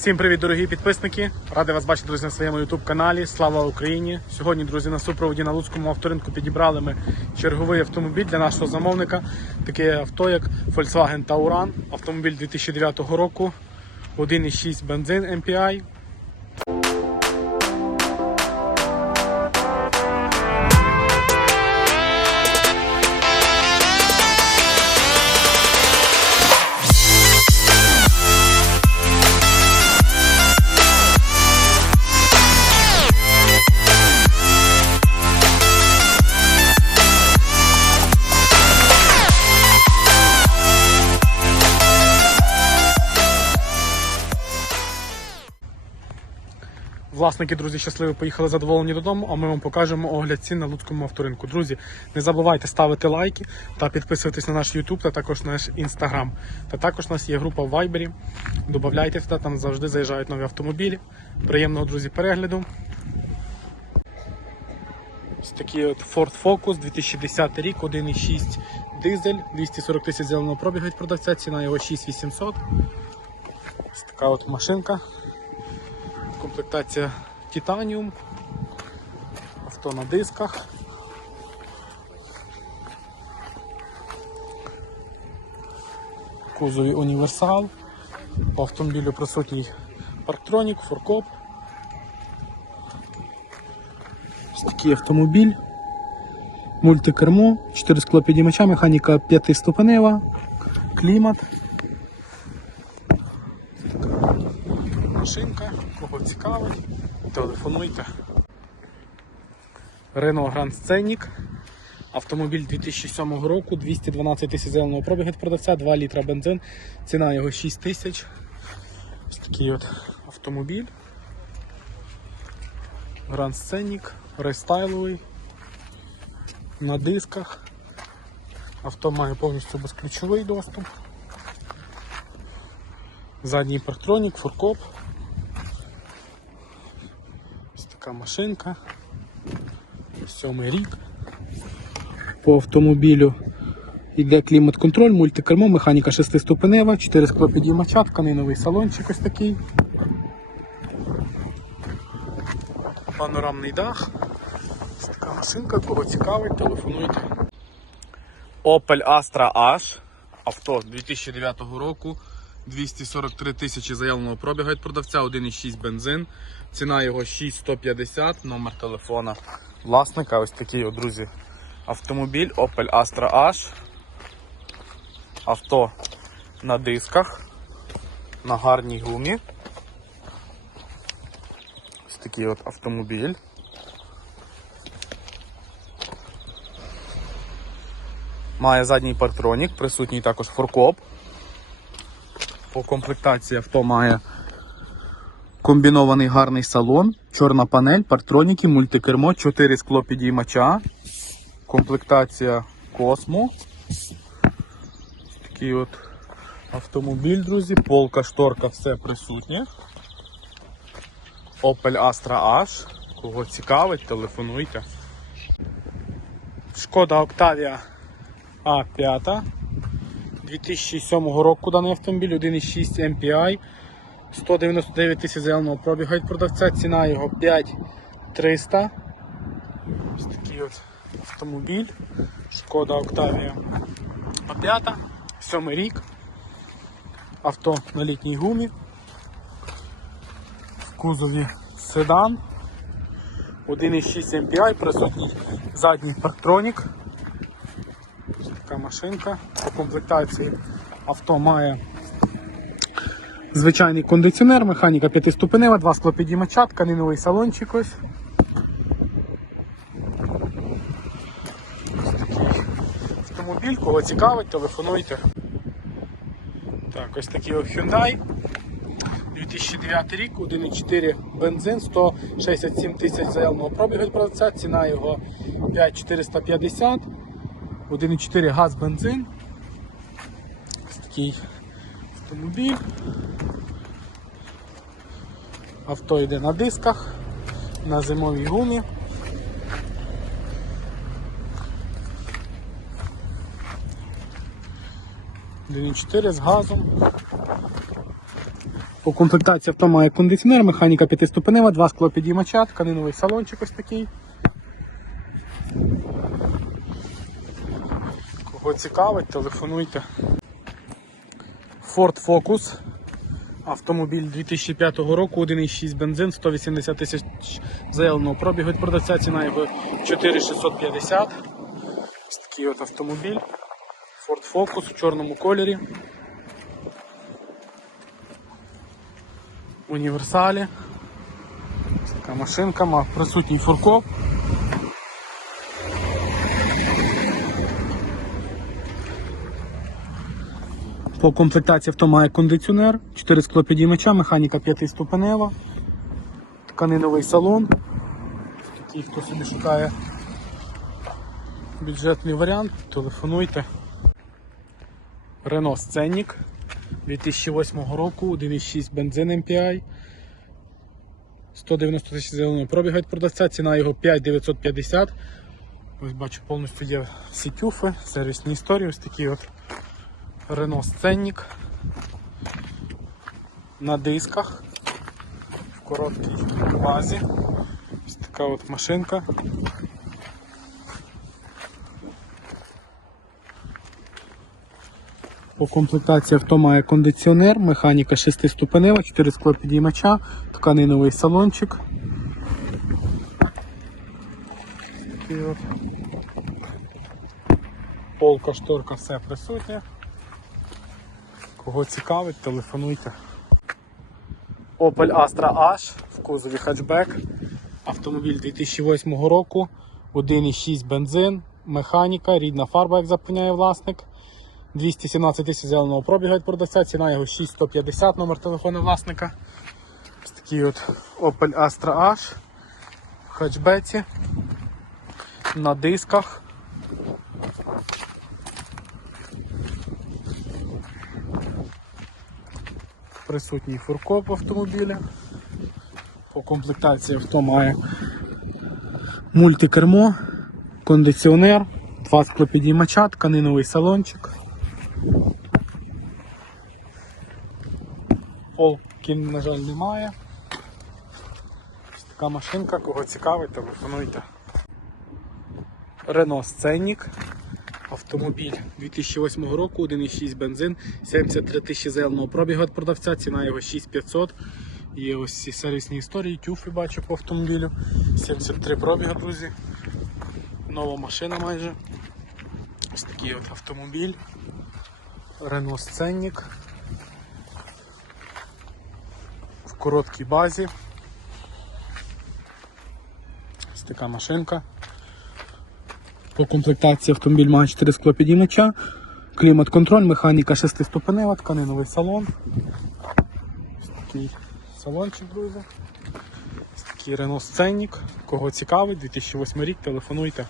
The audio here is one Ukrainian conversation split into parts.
Всім привіт, дорогі підписники! Радий вас бачити, друзі, на своєму youtube каналі. Слава Україні! Сьогодні, друзі, на супроводі на Луцькому авторинку підібрали ми черговий автомобіль для нашого замовника. Таке авто, як Volkswagen Tauran, автомобіль 2009 року, 1,6 бензин MPI. Власники, друзі, щасливі поїхали задоволені додому, а ми вам покажемо огляд цін на Луцькому авторинку. Друзі, не забувайте ставити лайки та підписуватись на наш YouTube та також наш Instagram. Та також у нас є група в Viber. Добавляйте туди, там завжди заїжджають нові автомобілі. Приємного, друзі, перегляду. Ось такий от Ford Focus 2010 рік, 1,6 дизель, 240 тисяч зеленого пробігу від продавця, ціна його 6800. Ось така от машинка. Комплектація Titanium, авто на дисках. Кузові універсал. По автомобілю присутній парктронік, форкоп. Ось такий автомобіль. Мультикермо, 4 склопідіймача, механіка 5 ступенева, клімат. машинка, кого цікавить, телефонуйте. Renault Grand Scenic. Автомобіль 2007 року, 212 тисяч зеленого пробігу від продавця, 2 літра бензин, ціна його 6 тисяч. Ось такий от автомобіль. Grand Scenic, рестайловий, на дисках. Авто має повністю безключовий доступ. Задній парктронік, фуркоп. Ось така машинка. Сьомий рік. По автомобілю йде клімат-контроль, мультикермо, механіка 6-ступенева, 4 склопідіймача, тканиновий салончик ось такий. Панорамний дах. Ось така машинка, кого цікавить, телефонуйте. Opel Astra H. Авто 2009 року. 243 тисячі заявленого пробігу від продавця, 1,6 бензин. Ціна його 6150, номер телефона власника. Ось такий, от, друзі, автомобіль Opel Astra H. Авто на дисках, на гарній гумі. Ось такий от автомобіль. Має задній партронік, присутній також форкоп. По комплектації авто має комбінований гарний салон, чорна панель, партроніки, мультикермо, 4 скло підіймача, комплектація Космо. Такий от автомобіль, друзі, полка, шторка, все присутнє. Opel Astra H. Кого цікавить, телефонуйте. Шкода Octavia А5. 2007 року даний автомобіль 1,6 MPI, 199 тисяч зеленого пробігу від продавця, ціна його 5300. Ось такий от автомобіль. Шкода Octavia А5, 7 рік. Авто на літній гумі. В кузові седан. 1,6 MPI, присутній задній парктронік. Ось така машинка. По комплектації авто має звичайний кондиціонер, механіка п'ятиступенева, два склопідіймача, тканиновий салончик ось. Такий автомобіль, кого цікавить, телефонуйте. Так, ось такий Hyundai. 2009 рік, 1,4 бензин, 167 тисяч заявленого пробігу продавця, ціна його 5450. 1,4 газ бензин. Ось такий автомобіль. Авто йде на дисках, на зимовій гумі. Один 4 з газом. По комплектації авто має кондиціонер, механіка п'ятиступенева, два склопідіймача, тканиновий салончик ось такий. Кого цікавить, телефонуйте. Ford Focus. Автомобіль 2005 року, 1,6 бензин, 180 тисяч заявленого пробігу продавця, ціна його 4650. Ось такий от автомобіль. Ford Focus в чорному кольорі. Універсалі. Ось така машинка, мав присутній фуркоп. По комплектації авто має кондиціонер, 4 склопідіймача, механіка 5 ступенева, тканиновий салон. Такий, хто собі шукає бюджетний варіант, телефонуйте. Renault Scenic 2008 року, 1,6 бензин MPI. 190 тисяч зеленого пробіга від продавця, ціна його 5950. Ось бачу, повністю є всі тюфи, сервісні історії, ось такі от Renault Scenic на дисках в короткій базі. Ось така от машинка. По комплектації авто має кондиціонер, механіка 6-ступенева, 4 склопідіймача, тканиновий салончик. Полка, шторка, все присутнє. Кого цікавить, телефонуйте. Opel Astra H в кузові хатчбек. Автомобіль 2008 року, 1,6 бензин, механіка, рідна фарба, як запевняє власник. 217 тисяч зеленого пробігу від продавця, ціна його 6150, номер телефону власника. Ось такий от Opel Astra H в хатчбеці на дисках. Присутній фуркоп в автомобілі. По комплектації авто має мультикермо, кондиціонер, два склопідіймача, тканиновий салончик. Полки, на жаль, немає. Така машинка, кого цікавить, телефонуйте. Renault Scenic. Автомобіль 2008 року, 1,6 бензин, 73 тисячі зеленого пробігу від продавця, ціна його 6500. Є ось ці сервісні історії, тюфи бачу по автомобілю. 73 пробіга, друзі. Нова машина майже. Ось такий от автомобіль. Renault Scenic. В короткій базі. Ось така машинка. По комплектації автомобіль має 4 склопідіймача, клімат-контроль, механіка 6-ступенева, тканиновий салон. Ось такий салончик, друзі. Ось такий Renault Scenic. Кого цікавить, 2008 рік, телефонуйте.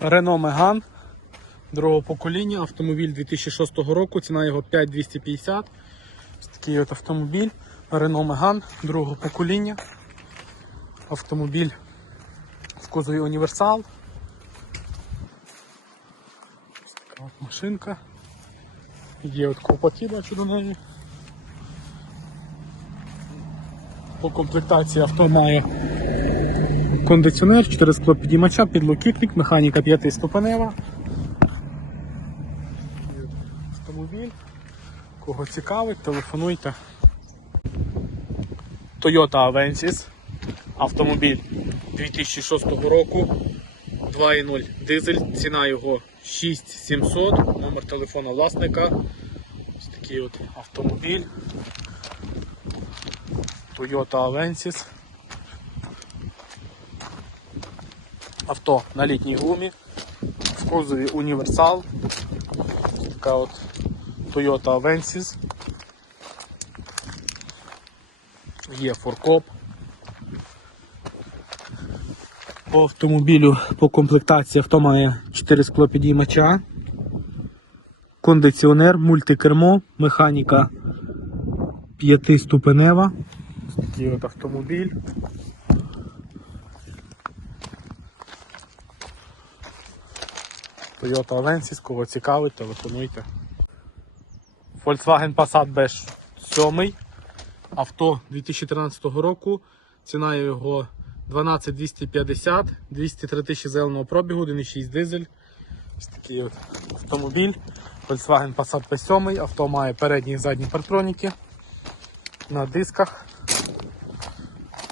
Renault Megane другого покоління, автомобіль 2006 року, ціна його 5250. Ось такий от автомобіль. Renault Megane другого покоління. Автомобіль в кузові універсал. Ось така от машинка. Є от ковпаки, бачу до неї. По комплектації авто має кондиціонер, 4 склопідіймача, підлокітник, механіка 5 ступенева. Автомобіль. Кого цікавить, телефонуйте. Toyota Avensis. Автомобіль 2006 року. 2.0 дизель, ціна його 6700, номер телефону власника. Ось такий от автомобіль. Toyota Avensis. Авто на літній гумі. В кузові універсал. Така от Toyota Avensis. Є форкоп. По автомобілю по комплектації авто має 4 склопідіймача, кондиціонер, мультикермо, механіка п'ятиступенева. Ось такий от автомобіль. Toyota Avensis, кого цікавить, телефонуйте. Volkswagen Passat B7. Авто 2013 року. Ціна його 12250, 203 тисячі зеленого пробігу, 1,6 дизель. Ось такий от автомобіль. Volkswagen Passat P7. Авто має передні і задні партроніки на дисках.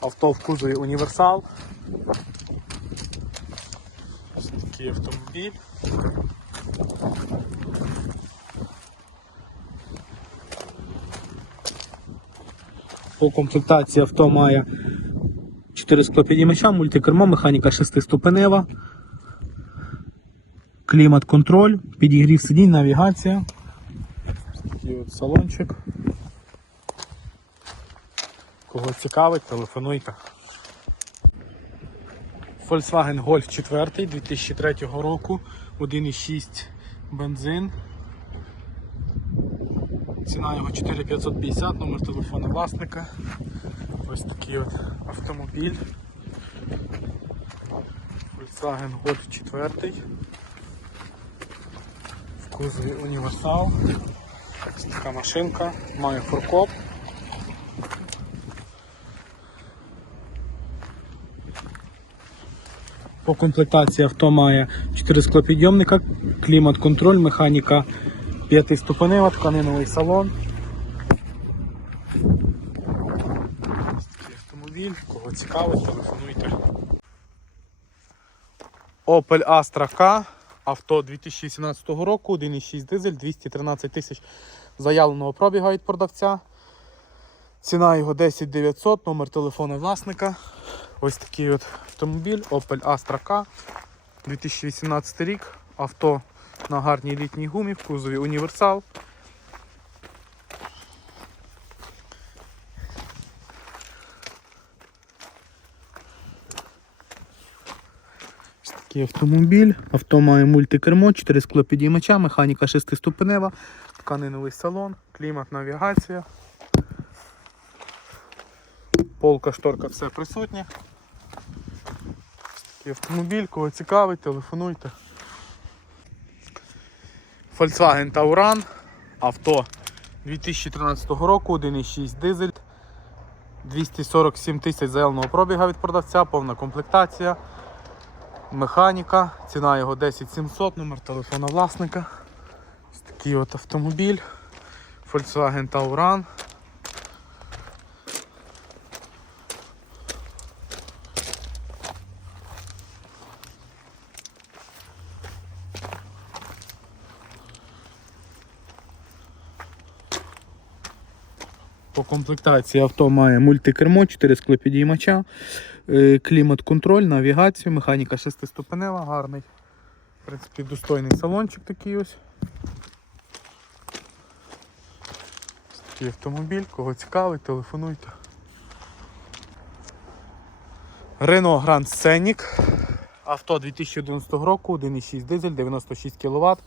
Авто в кузові універсал. Ось такий автомобіль. По комплектації авто має 4 склопідіймача, мультикермо, механіка 6-ступенева, клімат-контроль, підігрів сидінь, навігація. Такий от салончик. Кого цікавить, телефонуйте. Volkswagen Golf 4 2003 року, 1,6 бензин. Ціна його 4550, номер телефону власника. Ось такий от автомобіль. Volkswagen Golf 4. В кузові універсал. Така машинка, має фуркоп. По комплектації авто має 4 склопідйомника, клімат-контроль, механіка 5 ступенева, тканиновий салон. Ось такий автомобіль, кого цікавить, телефонуйте. Opel Astra K, авто 2018 року, 1,6 дизель, 213 тисяч заявленого пробіга від продавця. Ціна його 10 900, номер телефону власника. Ось такий от автомобіль Opel Astra K 2018 рік. Авто на гарній літній гумі, в кузові універсал. Такий автомобіль. Авто має мультикермо, 4 склопідіймача, механіка 6-ступенева, тканиновий салон, клімат, навігація. Полка, шторка, все присутнє. Такий автомобіль, кого цікавить, телефонуйте. Volkswagen Tauran, авто 2013 року, 1,6 дизель, 247 тисяч заявленого пробіга від продавця, повна комплектація, механіка, ціна його 10 700, номер телефона власника. Ось такий от автомобіль. Volkswagen Tauran. По комплектації авто має мультикермо, 4 склопідіймача, клімат-контроль, навігацію, механіка 6-ступенева, гарний. В принципі, достойний салончик такий ось. Такий автомобіль, кого цікавить, телефонуйте. Renault Grand Scenic. Авто 2011 року, 1,6 дизель, 96 кВт.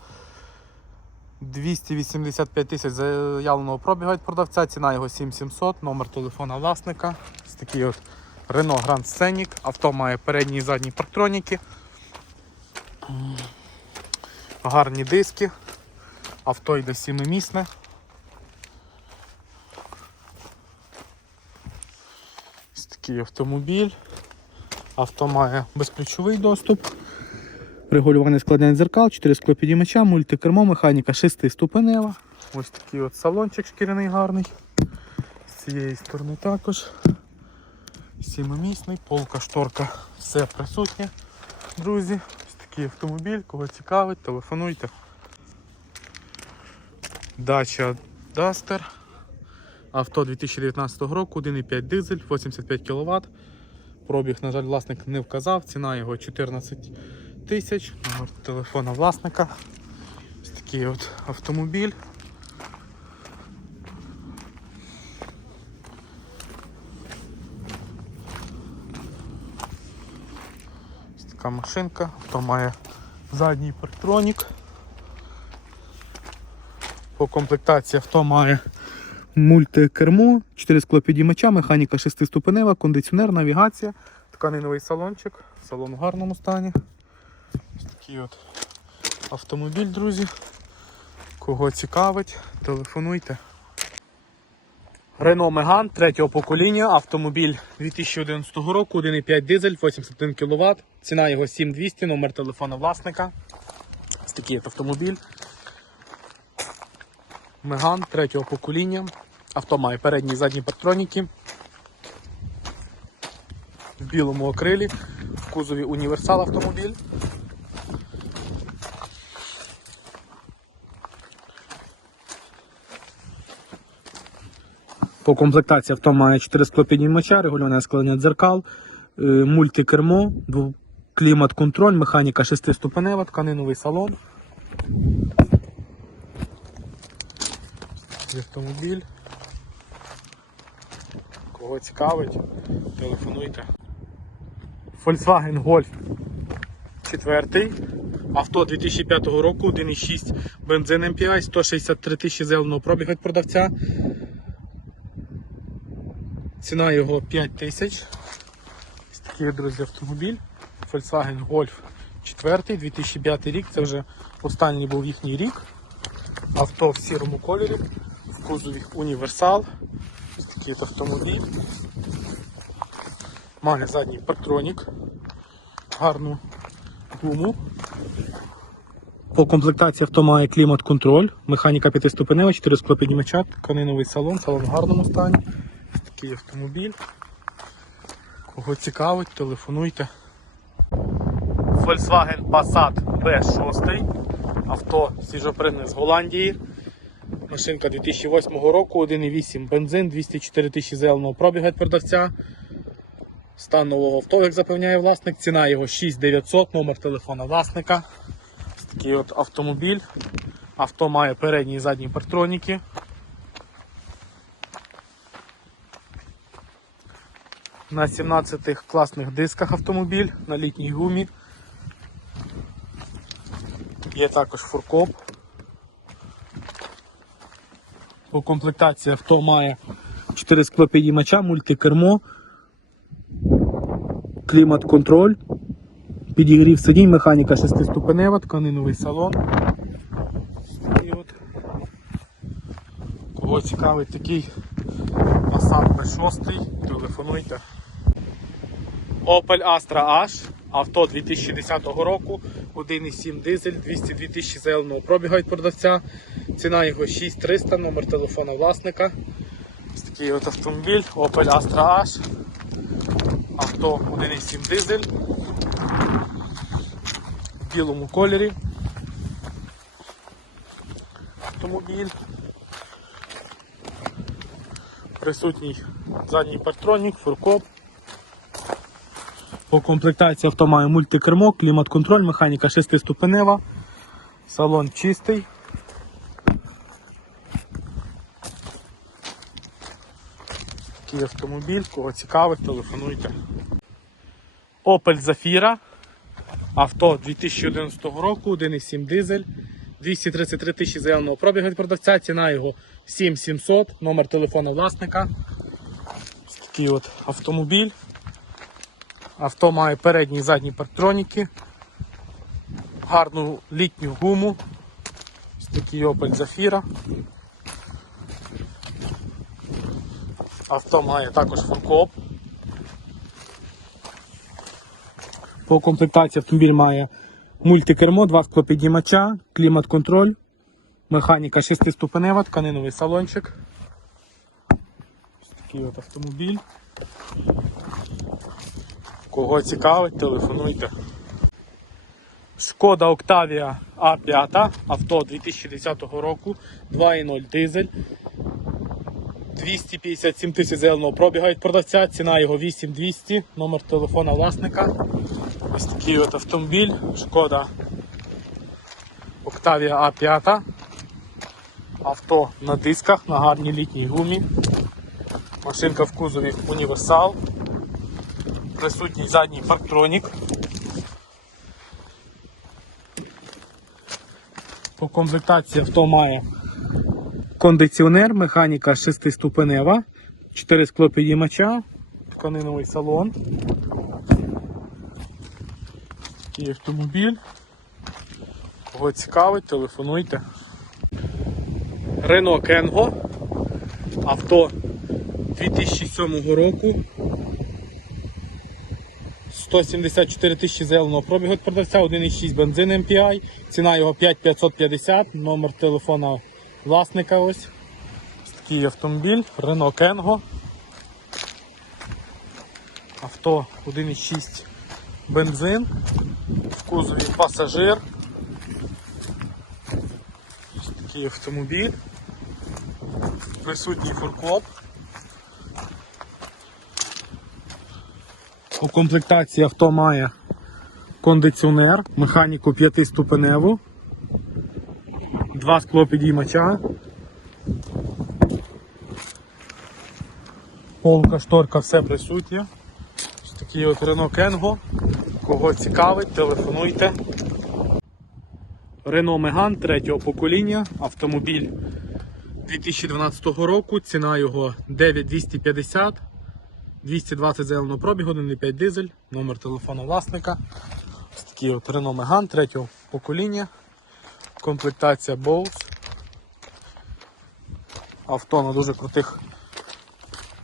285 тисяч заявленого пробігу від продавця, ціна його 7700, номер телефона власника. Ось такий от Renault Grand Scenic. Авто має передні і задні парктроніки. Гарні диски. Авто йде 7-місне. Ось такий автомобіль. Авто має безключовий доступ. Регулювання складання дзеркал, 4 склопідіймача, мультикермо, механіка 6 ступенева. Ось такий от салончик шкіряний гарний. З цієї сторони також. Сімимісний, полка, шторка, все присутнє. Друзі, ось такий автомобіль, кого цікавить, телефонуйте. Дача Duster. Авто 2019 року, 1,5 дизель, 85 кВт. Пробіг, на жаль, власник не вказав, ціна його 14 тисяч, номер телефона власника. Ось такий от автомобіль. Така машинка, авто має задній парктронік. По комплектації авто має мультикермо, 4 склопідіймача, механіка 6-ступенева, кондиціонер, навігація, тканиновий салончик, салон у гарному стані. Ось такий от автомобіль, друзі. Кого цікавить, телефонуйте. Renault Megane третього покоління, автомобіль 2011 року, 1,5 дизель, 81 кВт, ціна його 7200, номер телефона власника. Ось такий автомобіль. Меган третього покоління. Авто має передні і задні патроніки. В білому акрилі, в кузові універсал автомобіль. По комплектації авто має 4 склопіднімача, регульоване склення дзеркал, е, мультикермо, клімат-контроль, механіка 6-ступенева, тканиновий салон. Автомобіль. Кого цікавить, телефонуйте. Volkswagen Golf 4. Авто 2005 року, 1,6 бензин MPI, 163 тисячі зеленого пробігу від продавця. Ціна його 5 тисяч. Ось такий, друзі, автомобіль. Volkswagen Golf 4, 2005 рік. Це вже останній був їхній рік. Авто в сірому кольорі, в кузові універсал. Ось такий автомобіль. Має задній партронік, гарну гуму. По комплектації авто має клімат-контроль, механіка 5-ступенева, 4 склопіднімача, тканиновий салон, салон в гарному стані. Такий автомобіль. Кого цікавить, телефонуйте. Volkswagen Passat B6. Авто свіжопригне з Голландії. Машинка 2008 року, 1,8 бензин, 204 тисячі зеленого пробігу від продавця. Стан нового авто, як запевняє власник, ціна його 6900, номер телефона власника. Такий от автомобіль. Авто має передні і задні партроніки. На 17 класних дисках автомобіль, на літній гумі. Є також фуркоп. По комплектації авто має 4 склопідіймача, мультикермо, клімат-контроль, підігрів сидінь, механіка 6-ступенева, тканиновий салон. І от кого цікавить такий Passat B6, телефонуйте. Opel Astra H, авто 2010 року, 1,7 дизель, 202 тисячі зеленого пробігу від продавця. Ціна його 6300, номер телефона власника. Ось такий от автомобіль Opel Astra H. Авто 1,7 дизель. В білому кольорі. Автомобіль. Присутній задній партронік, фуркоп. По комплектації авто має мультикермо, клімат-контроль, механіка 6-ступенева, салон чистий. Такий автомобіль, кого цікавить, телефонуйте. Opel Zafira. Авто 2011 року, 1,7 дизель, 233 тисячі заявленого пробігу від продавця, ціна його 7700, номер телефону власника. Ось такий от автомобіль. Авто має передні і задні партроніки, гарну літню гуму. Ось такий Opel Zafira. Авто має також фуркоп. По комплектації автомобіль має мультикермо, два склопіднімача, клімат-контроль, механіка 6-ступенева, тканиновий салончик. Ось такий от автомобіль. Кого цікавить, телефонуйте. Шкода Octavia A5, авто 2010 року, 2.0 дизель. 257 тисяч зеленого пробіга від продавця, ціна його 8200, номер телефона власника. Ось такий от автомобіль, шкода Octavia A5. Авто на дисках, на гарній літній гумі. Машинка в кузові універсал. Присутній задній парктронік. По комплектації авто має кондиціонер, механіка 6-ступенева, 4 склопідіймача, тканиновий салон. Такий автомобіль. Кого цікавить, телефонуйте. Рено Кенго. Авто 2007 року. 174 тисячі зеленого пробігу від продавця, 1,6 бензин MPI, ціна його 5550, номер телефона власника ось. Такий автомобіль, Renault Kengo. Авто 1,6 бензин, в кузові пасажир. Ось такий автомобіль. Присутній фуркоп. У комплектації авто має кондиціонер, механіку 5-ступеневу, два склопідіймача, полка, шторка, все присутнє. Такий от Renault Kengo. Кого цікавить, телефонуйте. Renault Megane третього покоління, автомобіль 2012 року, ціна його 9250. 220 зеленого пробігу, 1,5 дизель, номер телефону власника. Ось такий от Renault Megane третього покоління. Комплектація Bose. Авто на дуже крутих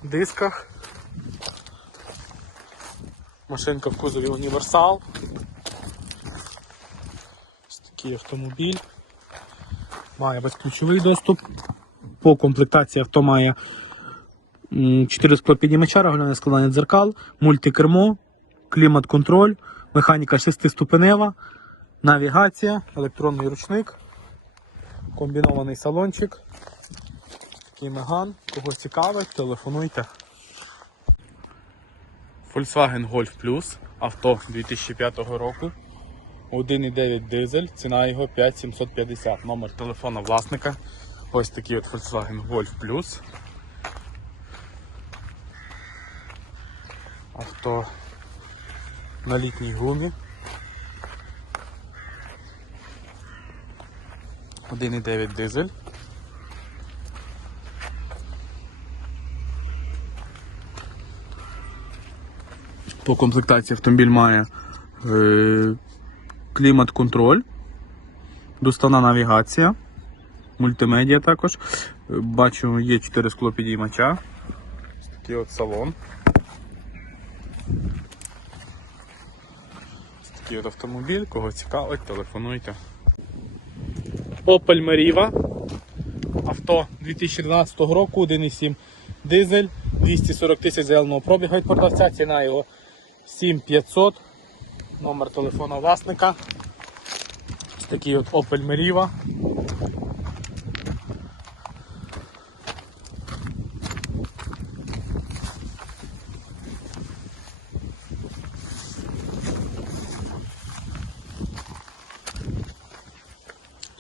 дисках. Машинка в кузові універсал. Ось такий автомобіль. Має безключовий доступ. По комплектації авто має 4 склопіднімача, регулярне складання дзеркал, мультикермо, клімат-контроль, механіка 6-ступенева, навігація, електронний ручник, комбінований салончик. Такий меган. Кого цікавить, телефонуйте. Volkswagen Golf Plus, авто 2005 року. 1,9 дизель, ціна його 5750. Номер телефона власника. Ось такий от Volkswagen Golf Plus. Авто на літній гумі. 1,9 дизель. По комплектації автомобіль має е, клімат-контроль, доставна навігація, мультимедіа також. Е, Бачу, є 4 склопідіймача. Ось такий от салон. Такий от автомобіль, кого цікавить, телефонуйте. Opel Meriva. Авто 2012 року, 1,7 дизель, 240 тисяч зеленого пробігу від продавця, ціна його 7500. Номер телефону власника. Ось такий от Opel Meriva.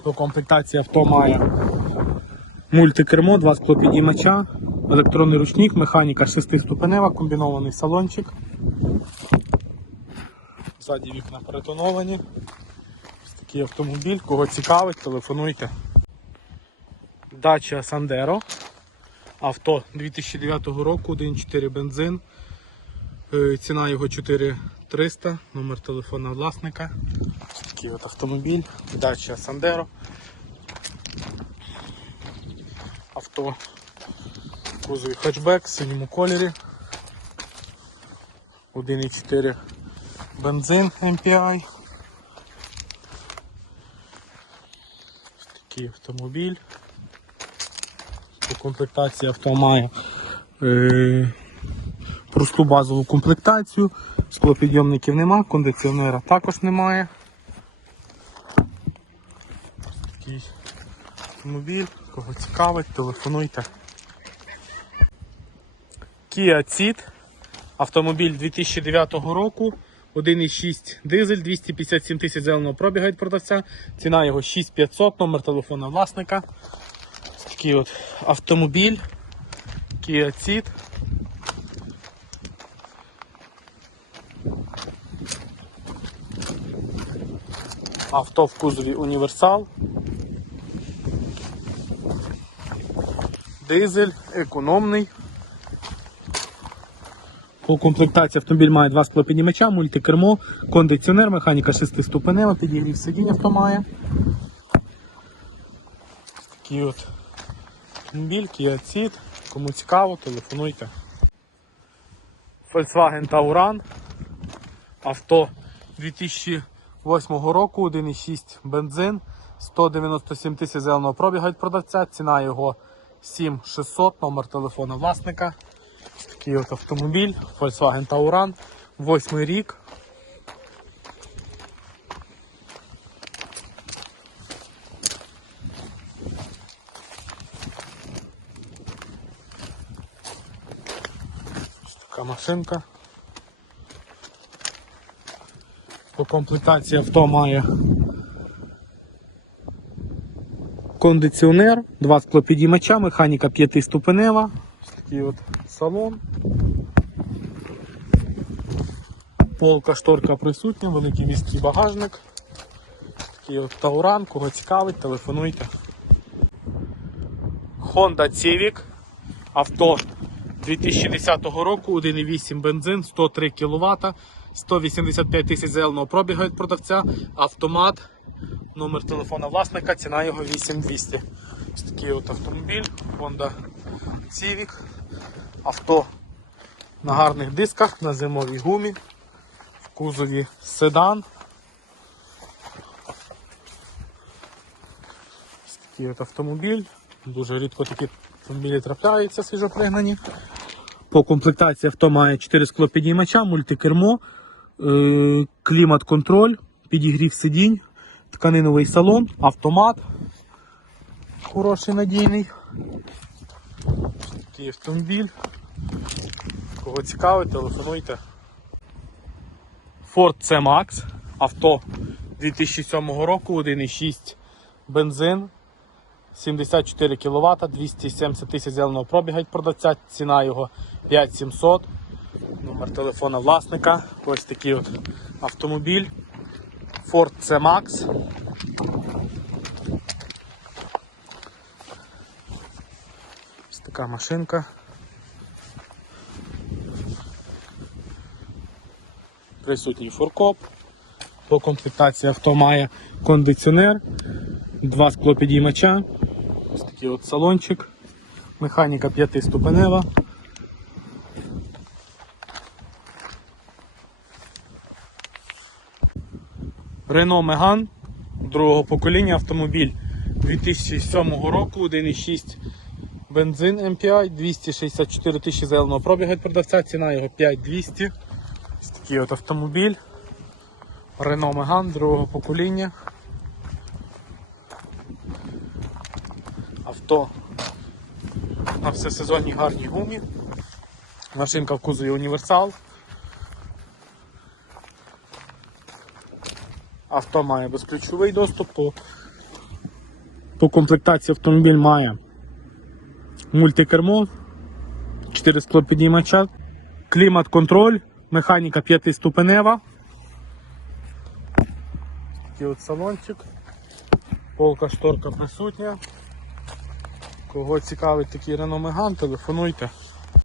По комплектації авто має мультикермо, два склопідіймача, електронний ручник, механіка 6-ступенева, комбінований салончик. Ззаді вікна перетоновані. Ось такий автомобіль, кого цікавить, телефонуйте. Дача Сандеро. Авто 2009 року, 1.4 бензин. Е, Ціна його 4300, номер телефона власника. Такий от автомобіль, дача Сандеро. Авто в кузові хетчбек в синьому кольорі. 1,4 бензин MPI. Такий автомобіль. По комплектації авто має е, просту базову комплектацію, склопідйомників нема, кондиціонера також немає. Такий автомобіль, кого цікавить, телефонуйте. Kia Ceed, автомобіль 2009 року, 1,6 дизель, 257 тисяч зеленого пробіга від продавця, ціна його 6500, номер телефона власника. Такий от автомобіль Kia Ceed. Авто в кузові універсал. Дизель, економний. По комплектації автомобіль має два склопіднімача, мультикермо, кондиціонер, механіка 6 ступенева, підігрів сидіння авто має. Такий от автомобіль, Kia Ceed. Кому цікаво, телефонуйте. Volkswagen Tauran. Авто 2008 року, 1,6 бензин, 197 тисяч зеленого пробігу від продавця, ціна його 7600, номер телефона власника. Такий от автомобіль, Volkswagen Tauran, 8 рік. Така машинка. По комплектації авто має кондиціонер, два склопідіймача, механіка п'ятиступенева. Такий от салон. Полка шторка присутня, великий міський багажник. Такий от тауран, кого цікавить, телефонуйте. Honda Civic. Авто 2010 року, 1,8 бензин, 103 кВт, 185 тисяч зеленого пробігу від продавця, автомат, номер телефона власника, ціна його 8200. Ось такий от автомобіль, Honda Civic. Авто на гарних дисках, на зимовій гумі, в кузові седан. Ось такий от автомобіль. Дуже рідко такі автомобілі трапляються свіжопригнані. По комплектації авто має 4 склопідіймача, мультикермо, клімат-контроль, підігрів сидінь, тканиновий салон, автомат. Хороший надійний. Такий автомобіль. Кого цікавить, телефонуйте. Ford C-Max. Авто 2007 року, 1,6 бензин. 74 кВт, 270 тисяч зеленого пробіга від продавця, ціна його 5700. Номер телефона власника. Ось такий от автомобіль. Ford C-Max. Ось така машинка. Присутній фуркоп. По комплектації авто має кондиціонер, два склопідіймача, ось такий от салончик, механіка п'ятиступенева. Renault Megane другого покоління автомобіль 2007 року, 1,6 бензин MPI, 264 тисячі зеленого пробігу від продавця, ціна його 5200. Ось такий от автомобіль. Renault Megane другого покоління. Авто на всесезонній гарній гумі. Машинка в кузові універсал. Авто має безключовий доступ. По, по комплектації автомобіль має мультикермо, 4 склопідіймача, клімат-контроль, механіка 5-ступенева. Такий от салончик. Полка шторка присутня. Кого цікавить такий Renault Megane, телефонуйте.